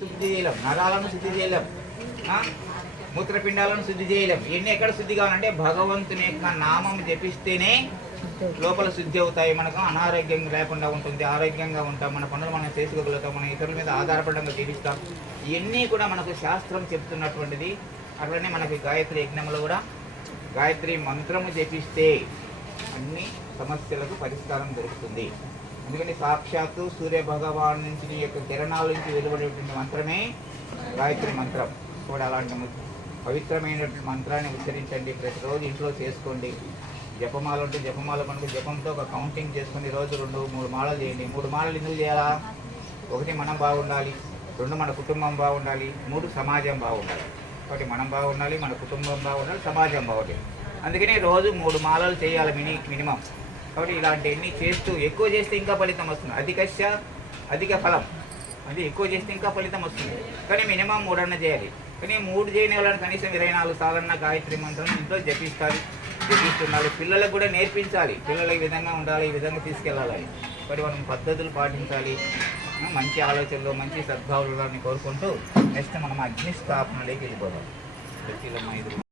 శుద్ధి చేయలేం నరాలను శుద్ధి చేయలేం మూత్రపిండాలను శుద్ధి చేయలేం ఇవన్నీ ఎక్కడ శుద్ధి కావాలంటే భగవంతుని యొక్క నామం జపిస్తేనే లోపల శుద్ధి అవుతాయి. మనకు అనారోగ్యం లేకుండా ఉంటుంది ఆరోగ్యంగా ఉంటాం మన పనులు మనం చేసుకోగలుగుతాం మన ఇతరుల మీద ఆధారపడంగా జీవిస్తాం. ఇవన్నీ కూడా మనకు శాస్త్రం చెప్తున్నటువంటిది. అట్లనే మనకి గాయత్రి యజ్ఞంలో కూడా గాయత్రి మంత్రము జపిస్తే అన్ని సమస్యలకు పరిష్కారం దొరుకుతుంది. ఎందుకంటే సాక్షాత్తు సూర్య భగవాన్ నుంచి నీ యొక్క కిరణాల నుంచి వెలువడేటువంటి మంత్రమే గాయత్రి మంత్రం. కూడా అలాంటి పవిత్రమైనటువంటి మంత్రాన్ని ఉచ్చరించండి. ప్రతిరోజు ఇంట్లో చేసుకోండి. జపమాల ఉంటే జపమాల మనకు జపంతో ఒక కౌంటింగ్ చేసుకుని రోజు రెండు మూడు మాలలు చేయండి. మూడు మాలలు ఎందుకు చేయాలా? ఒకటి మనం బాగుండాలి రెండు మన కుటుంబం బాగుండాలి మూడు సమాజం బాగుండాలి. ఒకటి మనం బాగుండాలి మన కుటుంబం బాగుండాలి సమాజం బాగుండాలి. అందుకని రోజు మూడు మాలలు చేయాలి మిని మినిమం. కాబట్టి ఇలాంటివన్నీ చేస్తూ ఎక్కువ చేస్తే ఇంకా ఫలితం వస్తుంది. అధికశ అధిక ఫలం. అది ఎక్కువ చేస్తే ఇంకా ఫలితం వస్తుంది. కానీ మినిమం మూడన్న చేయాలి. కానీ మూడు చేయని వాళ్ళని కనీసం ఇరవై నాలుగు సాధారణ గాయత్రి మంత్రం ఇంట్లో జపిస్తారు. జపిస్తున్నారు పిల్లలకు కూడా నేర్పించాలి. పిల్లలు ఈ విధంగా ఉండాలి ఈ విధంగా తీసుకెళ్ళాలి. మరి మనం పద్ధతులు పాటించాలి. మంచి ఆలోచనలు మంచి సద్భావాలని కోరుకుంటూ నెక్స్ట్ మనం అగ్ని స్థాపనలోకి వెళ్ళిపోదాం ప్రతిలో